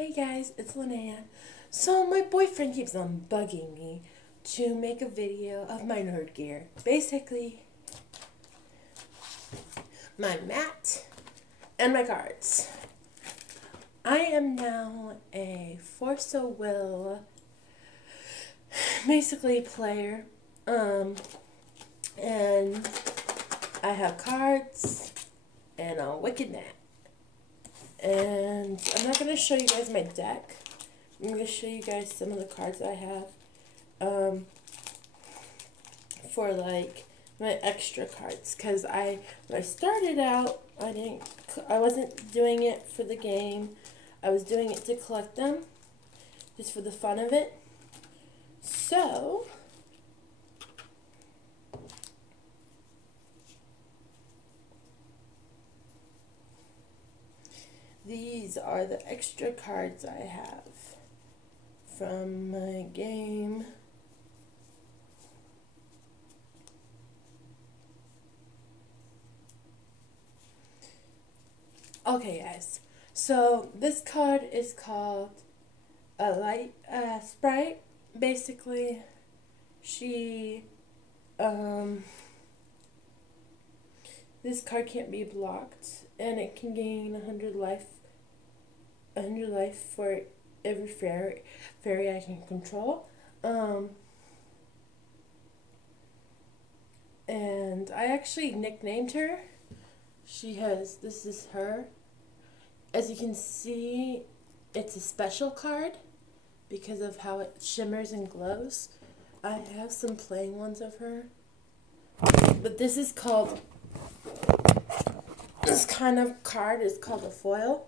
Hey guys, it's Linnea. So my boyfriend keeps on bugging me to make a video of my nerd gear. Basically, my mat and my cards. I am now a Force of Will, basically player. And I have cards and a wicked mat. And I'm not going to show you guys my deck. I'm going to show you guys some of the cards I have for like my extra cards. Because when I started out, I wasn't doing it for the game. I was doing it to collect them, just for the fun of it. So these are the extra cards I have from my game. Okay guys, so this card is called a light sprite. Basically, this card can't be blocked, and it can gain 100 life for every fairy I can control. And I actually nicknamed her. This is her. As you can see, it's a special card because of how it shimmers and glows. I have some plain ones of her, but this kind of card is called a foil.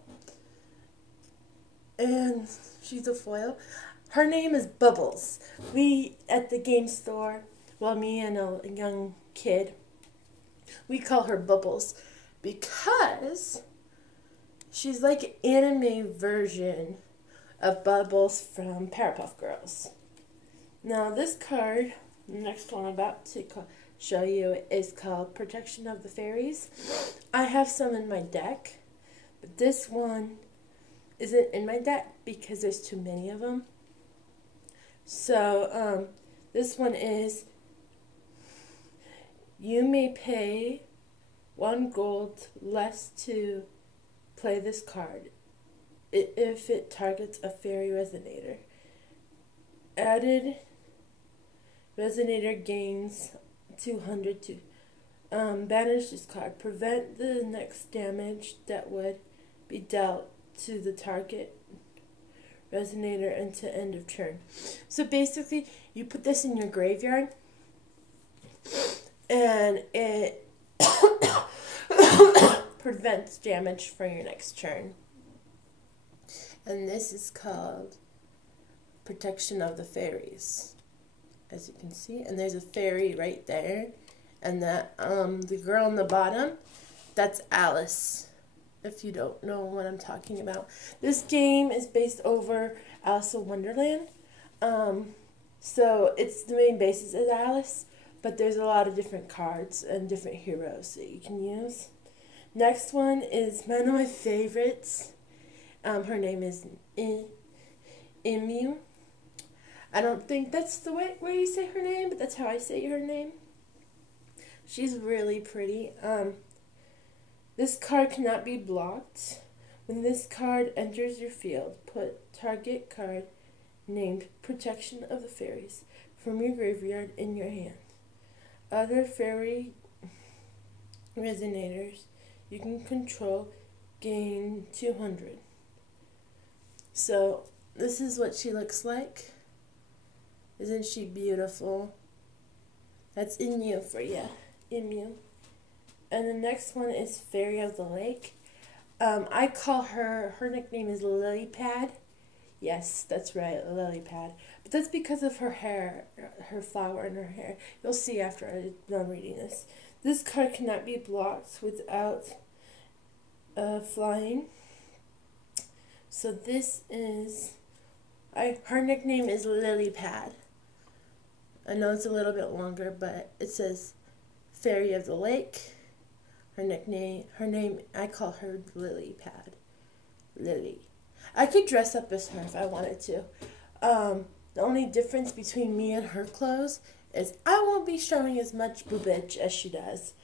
And she's a foil. Her name is Bubbles. We, at the game store, well, me and a young kid, we call her Bubbles because she's like an anime version of Bubbles from Powerpuff Girls. Now this card, the next one I'm about to show you, is called Protection of the Fairies. I have some in my deck, but this one isn't in my deck because there's too many of them. So this one is, you may pay 1 gold less to play this card if it targets a fairy resonator. Added resonator gains 200 to banish this card. Prevent the next damage that would be dealt to the target resonator until end of turn. So basically, you put this in your graveyard, and it prevents damage for your next turn. And this is called Protection of the Fairies, as you can see. And there's a fairy right there, and that the girl on the bottom, that's Alice. If you don't know what I'm talking about. This game is based over Alice in Wonderland. So it's the main basis is Alice, but there's a lot of different cards and different heroes that you can use. Next one is one of my favorites. Her name is Emu. I don't think that's the way you say her name, but that's how I say her name. She's really pretty. This card cannot be blocked. When this card enters your field, put target card named Protection of the Fairies from your graveyard in your hand. Other fairy resonators you can control gain 200. So this is what she looks like. Isn't she beautiful? That's Emu for you. Emu. And the next one is Fairy of the Lake. I call her nickname is Lily Pad. Yes, that's right, Lily Pad. But that's because of her hair, her flower in her hair. You'll see after I'm done reading this. This card cannot be blocked without flying. So this is, her nickname is Lily Pad. I know it's a little bit longer, but it says Fairy of the Lake. Her name, I call her Lily Pad. Lily. I could dress up as her if I wanted to. The only difference between me and her clothes is I won't be showing as much boobage as she does.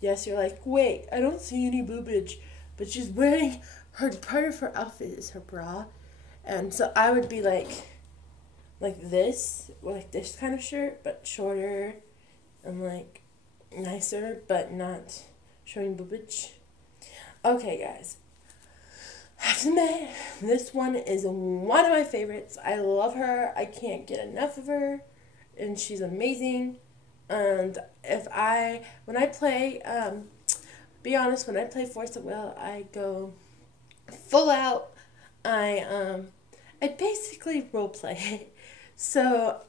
Yes, you're like, wait, I don't see any boobage. But she's wearing, part of her outfit is her bra. And so I would be like this kind of shirt, but shorter and like nicer, but not showing boobage. Okay, guys. I have to admit, this one is one of my favorites. I love her. I can't get enough of her. And she's amazing. And when I play, be honest, when I play Force of Will, I go full out. I basically role play it. So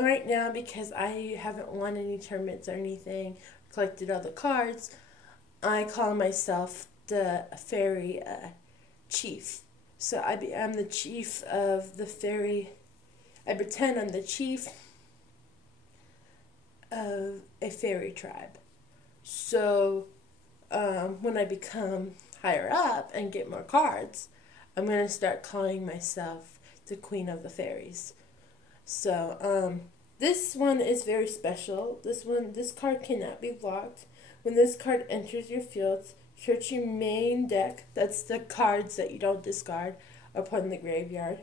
right now, because I haven't won any tournaments or anything, collected all the cards, I call myself the fairy chief. So I'm the chief of the fairy. I pretend I'm the chief of a fairy tribe. So when I become higher up and get more cards, I'm going to start calling myself the queen of the fairies. So this one is very special. This card cannot be blocked. When this card enters your field, search your main deck. That's the cards that you don't discard or put in the graveyard.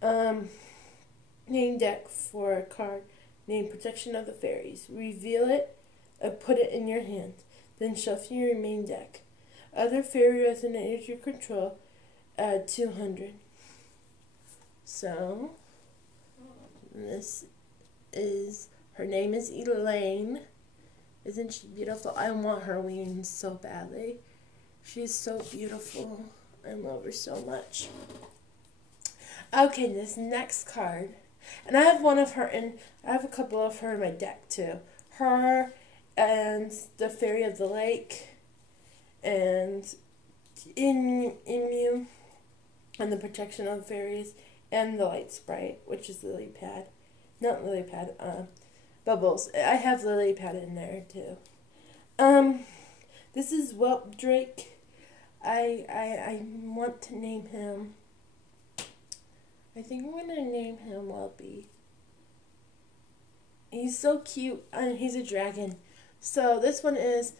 Main deck for a card named Protection of the Fairies. Reveal it and put it in your hand. Then shuffle your main deck. Other fairy resonators you control, add 200. So, her name is Elaine. Isn't she beautiful? I want her wings so badly. She's so beautiful. I love her so much. Okay, this next card. And I have I have a couple of her in my deck too. Her and the Fairy of the Lake and Emu and the Protection of the Fairies and the Light Sprite, which is Lily Pad. Not Lily Pad, Bubbles. I have Lily Pad in there too. This is Whelp Drake. I want to name him. I think I'm gonna name him Whelpy. He's so cute, and he's a dragon. So this one is